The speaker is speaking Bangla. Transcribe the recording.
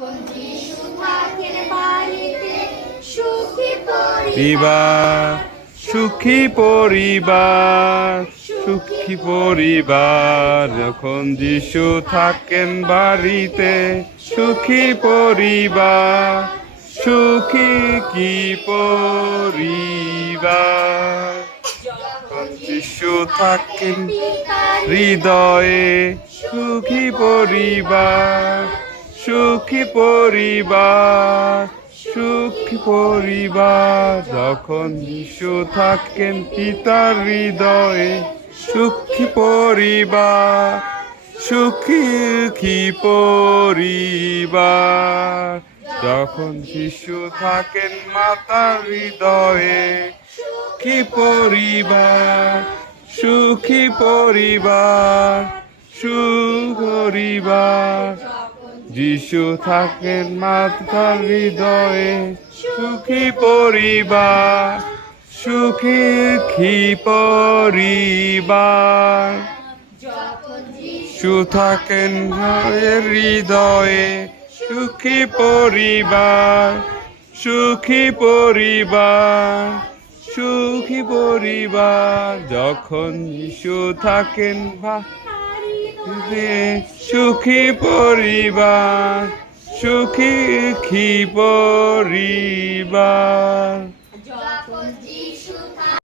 যিশু থাকেন বাড়িতে, সুখী পরিবার, সুখী পরিবার, সুখী পরিবার। যখন যিশু থাকেন বাড়িতে, সুখী পরিবার, সুখী কি পরিবার। যখন যিশু থাকেন হৃদয়ে, সুখী পরিবার, সুখী পরিবার, সুখী পরিবার। যখন যিশু থাকেন পিতার হৃদয়ে, সুখী পরিবার, সুখী পরিবার। যখন যিশু থাকেন মাতার হৃদয়ে, সুখী পরিবার, সুখী পরিবার, সুপরিবার। যিশু থাকেন মাতার হৃদয়ে, সুখী পরিবার, সুখী পরিবার। যিশু থাকেন মায়ের হৃদয়ে, সুখী পরিবার, সুখী পরিবার, সুখী পরিবার। যখন যিশু থাকেন সুখী পরিবার, সুখী পরিবার।